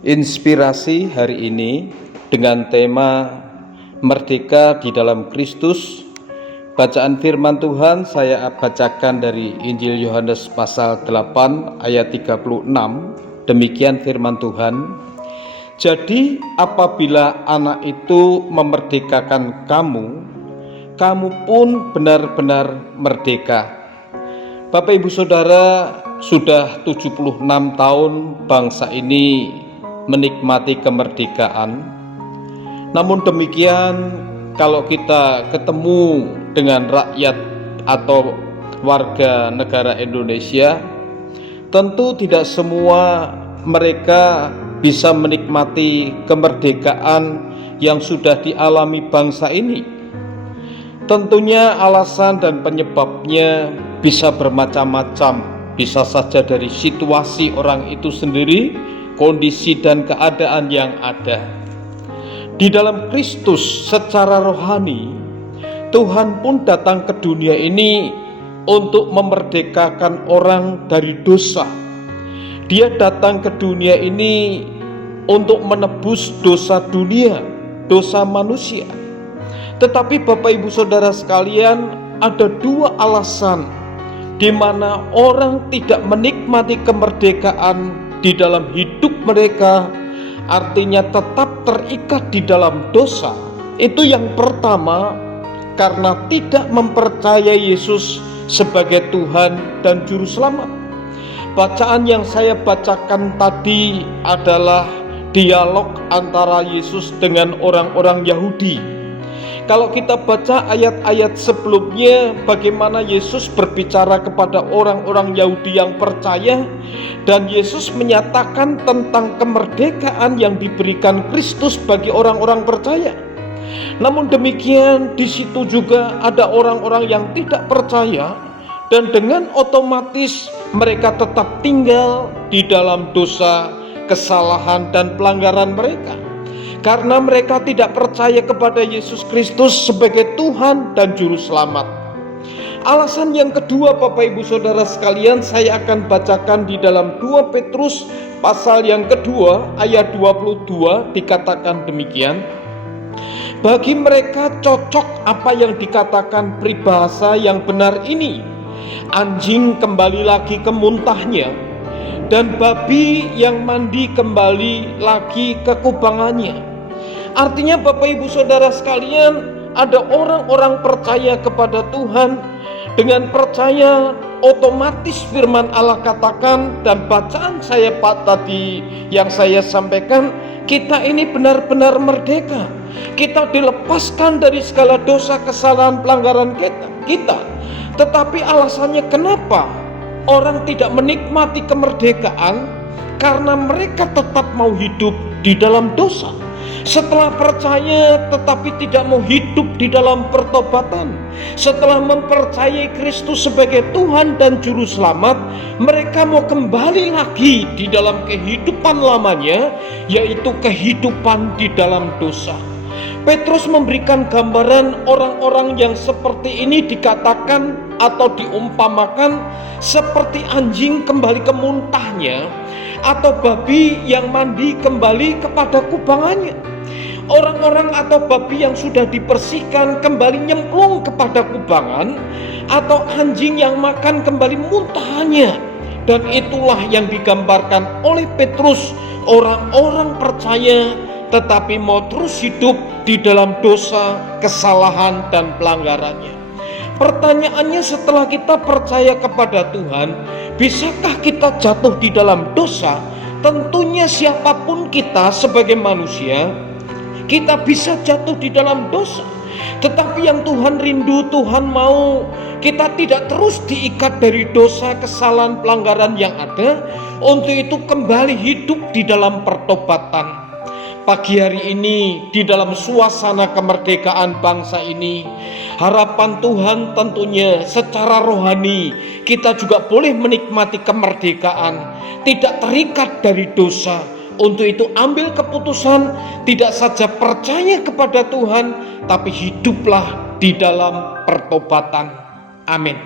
Inspirasi hari ini dengan tema Merdeka di dalam Kristus. Bacaan firman Tuhan saya bacakan dari Injil Yohanes pasal 8 ayat 36. Demikian firman Tuhan. Jadi apabila anak itu memerdekakan kamu, kamu pun benar-benar merdeka. Bapak Ibu Saudara, sudah 76 tahun bangsa ini menikmati kemerdekaan. Namun demikian, kalau kita ketemu dengan rakyat atau warga negara Indonesia, tentu tidak semua mereka bisa menikmati kemerdekaan yang sudah dialami bangsa ini. Tentunya alasan dan penyebabnya bisa bermacam-macam, bisa saja dari situasi orang itu sendiri, kondisi dan keadaan yang ada. Di dalam Kristus secara rohani, Tuhan pun datang ke dunia ini untuk memerdekakan orang dari dosa. Dia datang ke dunia ini untuk menebus dosa dunia, dosa manusia. Tetapi Bapak Ibu Saudara sekalian, ada dua alasan di mana orang tidak menikmati kemerdekaan di dalam hidup mereka, artinya tetap terikat di dalam dosa. Itu yang pertama, karena tidak mempercayai Yesus sebagai Tuhan dan Juru Selamat. Bacaan yang saya bacakan tadi adalah dialog antara Yesus dengan orang-orang Yahudi. Kalau kita baca ayat-ayat sebelumnya, bagaimana Yesus berbicara kepada orang-orang Yahudi yang percaya, dan Yesus menyatakan tentang kemerdekaan yang diberikan Kristus bagi orang-orang percaya. Namun demikian, di situ juga ada orang-orang yang tidak percaya, dan dengan otomatis mereka tetap tinggal di dalam dosa, kesalahan, dan pelanggaran mereka. Karena mereka tidak percaya kepada Yesus Kristus sebagai Tuhan dan Juru Selamat. Alasan yang kedua, Bapak Ibu Saudara sekalian, saya akan bacakan di dalam 2 Petrus pasal yang kedua ayat 22, dikatakan demikian. Bagi mereka cocok apa yang dikatakan peribahasa yang benar ini: anjing kembali lagi ke muntahnya, dan babi yang mandi kembali lagi ke kubangannya. Artinya Bapak Ibu Saudara sekalian, ada orang-orang percaya kepada Tuhan. Dengan percaya, otomatis firman Allah katakan, dan bacaan saya tadi yang saya sampaikan, kita ini benar-benar merdeka. Kita dilepaskan dari segala dosa, kesalahan, pelanggaran kita. Tetapi alasannya kenapa orang tidak menikmati kemerdekaan? Karena mereka tetap mau hidup di dalam dosa. Setelah percaya tetapi tidak mau hidup di dalam pertobatan. Setelah mempercayai Kristus sebagai Tuhan dan Juru Selamat, mereka mau kembali lagi di dalam kehidupan lamanya, yaitu kehidupan di dalam dosa. Petrus memberikan gambaran orang-orang yang seperti ini dikatakan atau diumpamakan seperti anjing kembali ke muntahnya, atau babi yang mandi kembali kepada kubangannya. Orang-orang atau babi yang sudah dibersihkan kembali nyemplung kepada kubangan, atau anjing yang makan kembali muntahannya. Dan itulah yang digambarkan oleh Petrus, orang-orang percaya tetapi mau terus hidup di dalam dosa, kesalahan, dan pelanggarannya. Pertanyaannya, setelah kita percaya kepada Tuhan, bisakah kita jatuh di dalam dosa? Tentunya siapapun kita sebagai manusia, kita bisa jatuh di dalam dosa. Tetapi yang Tuhan rindu, Tuhan mau kita tidak terus diikat dari dosa, kesalahan, pelanggaran yang ada. Untuk itu kembali hidup di dalam pertobatan. Pagi hari ini di dalam suasana kemerdekaan bangsa ini, harapan Tuhan tentunya secara rohani kita juga boleh menikmati kemerdekaan, tidak terikat dari dosa. Untuk itu ambil keputusan, tidak saja percaya kepada Tuhan, tapi hiduplah di dalam pertobatan. Amin.